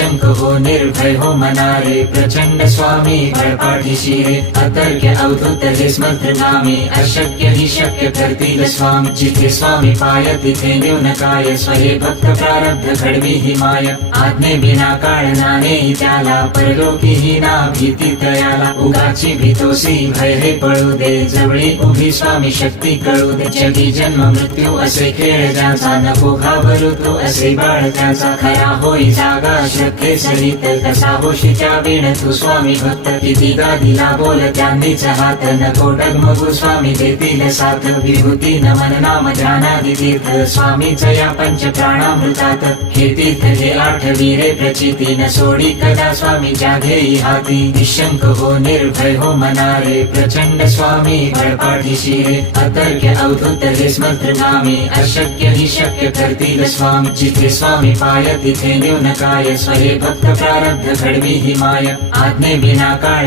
निशंक हो निर्भय हो मनारे प्रचंड स्वामी बळपाठीशी रे अतर्क्य अवधूत हे स्मंत्र नामे अशक्य हि शक्य करतील स्वामी जिथे स्वामी पाय तिथे न्यून काय स्वये भक्त प्रारब्ध घडवी हि माय आज्ञे विना काळ नाने त्याला परलोकी ही ना भीती तयाला उगाची भीतोसी भय हे पळू दे जवळी उभी स्वामी शक्ती कळू दे जगी जन्म मृत्यू असे खेळ ज्याचा नको घाबरू तो असे बाळ त्याचा खरा होई जागा शक्य सरित कसा होशीच्या त्या तू स्वामी भक्त किती दिला बोल त्यांनीच हात नको डगमगू स्वामी देतील साथ विभूती नमन नाम ध्यानादि तीर्थ स्वामीच या पंच प्राणामृतात हे तीर्थ हे आठ वीरे प्रचिती न सोडी कदा स्वामीच्या घेई हाती. निशंक हो निर्भय हो मनारे प्रचंड स्वामी बळपाठीशी रे अतर्क्य अवधूत हे स्मंत्र नामे अशक्य हि शक्य करतील स्वामी. जिथे स्वामी पाय तिथे न्यून काय स्वये हे भक्त प्रारब्ध घडवी ही माय. आज्ञे विना काळ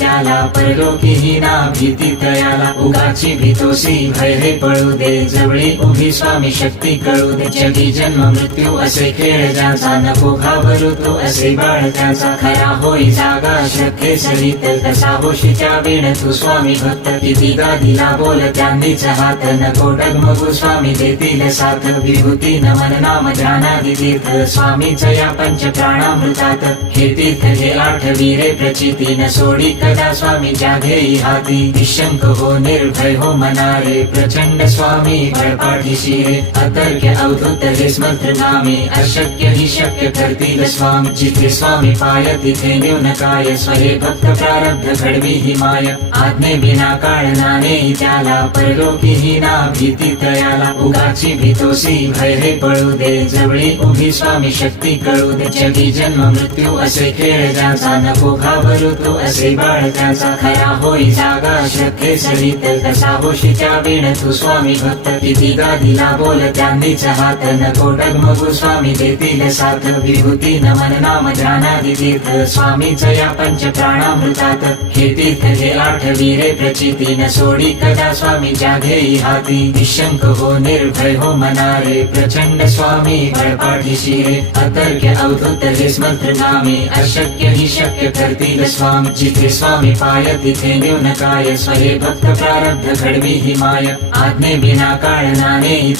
त्याला परलोकी ही ना भीती तयाला उगाची भीतोसी भय हे पळू दे जवळी उभी स्वामी शक्ती कळू दे. जगी जन्म मृत्यू असे खेळ ज्याचा नको घाबरू तो असे बाळ त्याचा. खरा होई जागा शक्य सरित तसा होशी त्या वेळ तू स्वामी भक्त. किती गादीला बोल त्यांनीच हात. नको डगमगू स्वामी देतील साथ. विभूती नमन नाम ध्यानादि तीर्थ स्वामीच या पंच प्राणामृतात. हे तीर्थ हे आठ वीरे प्रचिती न सोडी. कदा स्वामी घेई हाती. निशंक हो निर्भय हो मनारे. प्रचंड स्वामी बळपाठीशी रे अतर्क्य अवधूत हे स्मंत्र नामे. अशक्य हि शक्य करतील स्वामी. जिथे स्वामी पाय तिथे न्यून काय. स्वये भक्त प्रारब्ध घडवी हि माय. आज्ञे विना काळ त्याला. परलोकी ही ना भीती तयाला. उगाची भीतोसी भय हे पळू दे. जवळी उभी स्वामी शक्ती कळू दे. जगी जन्म मृत्यू असे खेळ ज्यांचा नको घाबरू तो असे बाळ त्यांचा खरा होई जागा शक्य सरित कसा होशी त्या वेळ तू स्वामी भक्त किती गादीला बोल त्यांनीच हात नको डगमगू स्वामी देतील साथ विभूती नमन नाम ध्यानादि तीर्थ स्वामीच या पंच प्राणामृतात. हे तीर्थ हे आठ वीरे प्रचिती न सोडी कदा स्वामीच्या घेई हाती. निशंक हो निर्भय हो मनारे प्रचंड स्वामी बळपाठीशी रे अतर्क्य अवधूत हे स्मंत्र नामे अशक्य हि शक्य करतील स्वामी जिथे स्वामी पाय तिथे न्यूनकाय स्वये भक्त प्रारब्ध घडवी हि माय। आज्ञे विना काळ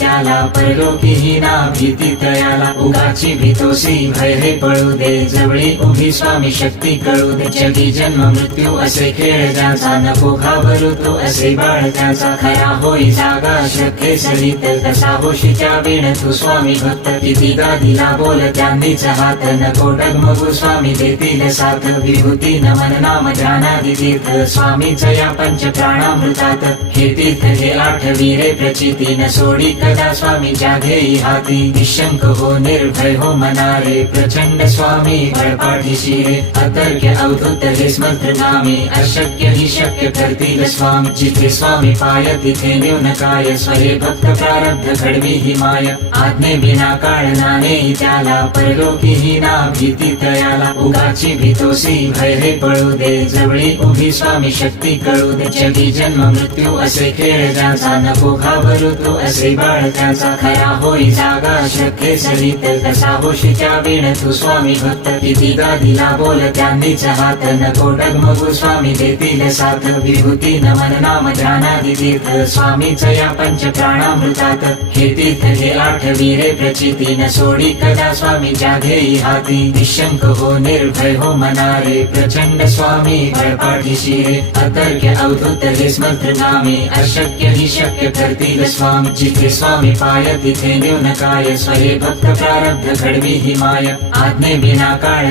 त्याला परलोकी ही ना भीती तयाला उगाची भीतोसी भय हे पळू दे जवळी उभी स्वामी शक्ती कळू दे। जगी जन्म मृत्यू असे खेळ ज्याचा नको घाबरू तो असे बाळ त्याचा। खरा होई जागा शक्य सरित तसा होशीच्या त्या तू स्वामी भक्त किती गादीला बोल त्यांनी चहा हात नको डगमगू स्वामी देतील साथ. विभूती नमन नाम ध्यानादि तीर्थ. स्वामीच या पंच प्राणामृतात. हे तीर्थ हे आठ वीरे प्रचिती. न सोडी कदा स्वामी घेई हाती. निशंक हो निर्भय हो मनारे. प्रचंड स्वामी बळपाठीशी रे अतर्क्य अवधूत हे स्मंत्र नामे. अशक्य हि शक्य करतील स्वामी. जिथे स्वामी पाय तिथे न्यून काय. स्वये भक्त प्रारब्ध घडवी हि माय आज्ञे विना काळ नाने त्याला. परलोकी ही ना भीती तयाला उगाची भीतोसी भय हे पळू दे. जवळी उभी स्वामी शक्ती कळू दे. जगी जन्म मृत्यू असे खेळ ज्याचा नको घाबरू तो असे बाळ त्यांचा. खरा होई जागा शक्य सरित कसा होशी त्या वेळ तू स्वामी भक्त. किती दिला बोल त्यांनीच हात नको डगमगू स्वामी देतील साथ. विभूती नमन नाम ध्यानादि तीर्थ स्वामीच या पंच प्राणामृतात. हे तीर्थ हे आठ वीरे प्रचिती न सोडी कदा स्वामी घेई हाती निशंक हो निर्भय हो मनारे प्रचंड स्वामी बळपाठीशी रे अतर्क्य अवधूत हे स्मंत्र नामे अशक्य हि शक्य करतील स्वामी जिथे स्वामी पाय तिथे न्यून काय स्वये भक्त प्रारब्ध घडवी हि माय। आज्ञे विना काळ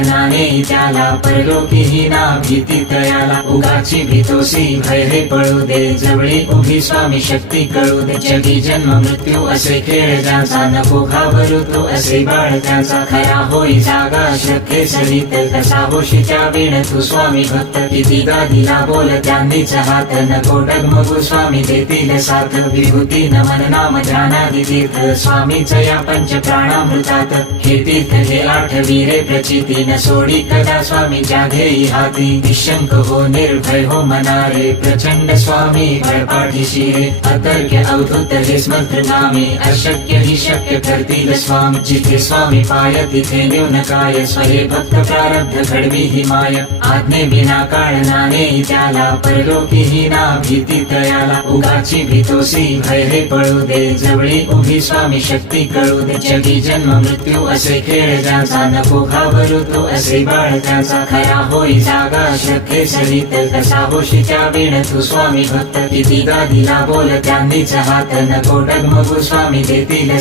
त्याला परलोकी ही ना भीती तयाला उगाची भीतोसी भय हे पळू दे जवळी उभी स्वामी शक्ती कळू दे। जगी जन्म मृत्यू असे खेळ ज्याचा नको घाबरू तो असे बाळ त्याचा। खरा होय होई जागा शक्य सरित कसा होशी त्या वेळ तू स्वामी भक्त किती दिला बोल त्यांनीच हात नको डगमगू स्वामी देतील साथ विभूती नमन नाम ध्यानादि तीर्थ स्वामीच या पंच प्राणामृतात. हे तीर्थ हे आठ वीरे प्रचिती न सोडी कदा स्वामीच्या घेई हाती. निशंक हो निर्भय हो मनारे प्रचंड स्वामी बळपाठीशी रे अतर्क्य अवधूत हे स्मंत्र नामे अशक्य ही शक्य करतील स्वामी. जिथे स्वामी पाय तिथे न्यून काय स्वये भक्त प्रारब्ध घडवी ही माय। आज्ञे विना काळ त्याला परलोकी ही ना भीती तयाला। उगाची भीतोसी भय हे पळू दे जवळी उभी स्वामी शक्ती कळू दे जगी जन्म मृत्यू असे खेळ ज्याचा नको घाबरू तो असे बाळ त्याचा खरा होई जागा शक्य सरित कसा होशी त्या वेळ तू स्वामी भक्त। किती गादीला बोल त्यांनीच हात नको डगमगू स्वामी देतील